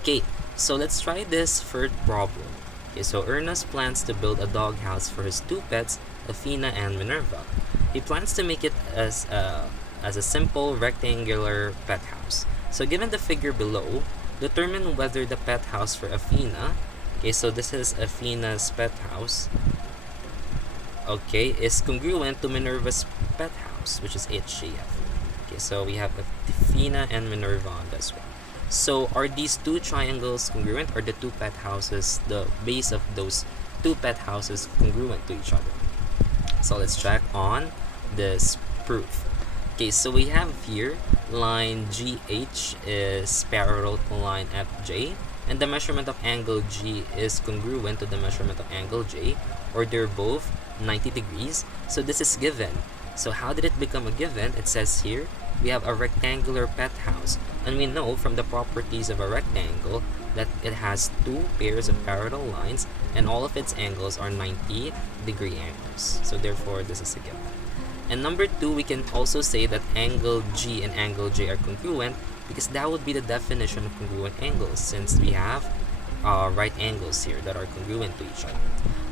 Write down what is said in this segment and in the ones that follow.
Okay, so let's try this third problem. Okay, so Ernest plans to build a doghouse for his two pets, Athena and Minerva. He plans to make it as a simple rectangular pet house. So given the figure below, determine whether the pet house for Athena, okay, so this is Athena's pet house, okay, is congruent to Minerva's pet house, which is HJF. Okay, so we have Athena and Minerva on this one. So are these two triangles congruent? Are the two pet houses, the base of those two pet houses, congruent to each other? So let's check on this proof. Okay, so we have here line GH is parallel to line FJ, and the measurement of angle G is congruent to the measurement of angle J, or they're both 90 degrees. So this is given. So how did it become a given? It says here we have a rectangular pet house, and we know from the properties of a rectangle that it has two pairs of parallel lines and all of its angles are 90 degree angles. So therefore this is a given. And number two, we can also say that angle G and angle J are congruent because that would be the definition of congruent angles, since we have right angles here that are congruent to each other.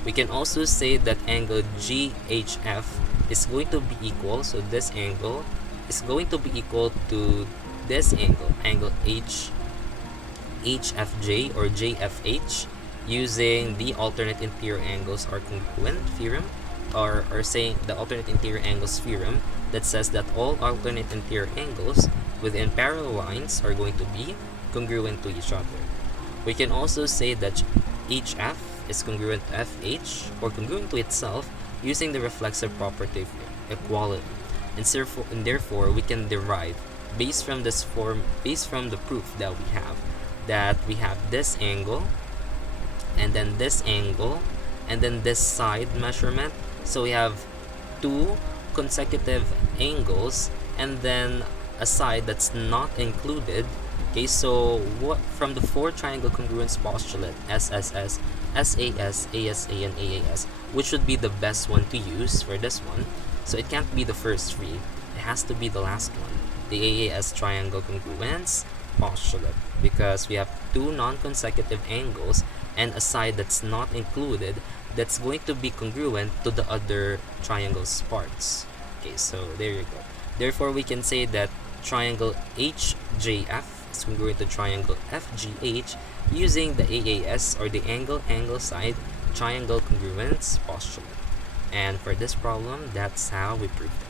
We can also say that angle GHF is going to be equal, so this angle is going to be equal to this angle, angle HFJ or JFH, using the alternate interior angles are congruent theorem, or saying the alternate interior angles theorem that says that all alternate interior angles within parallel lines are going to be congruent to each other. We can also say that HF is congruent to FH, or congruent to itself, using the reflexive property of equality. And therefore we can derive based from the proof that we have this angle and then this angle and then this side measurement. So we have two consecutive angles and then a side that's not included. Okay, so what from the four triangle congruence postulate, SSS, SAS, ASA, and AAS, which would be the best one to use for this one? So it can't be the first three, it has to be the last one, the AAS triangle congruence postulate, because we have two non-consecutive angles and a side that's not included that's going to be congruent to the other triangle's parts. Okay, so there you go. Therefore we can say that triangle HJF is congruent to triangle FGH using the AAS, or the angle side triangle congruence postulate. And for this problem, that's how we proved it.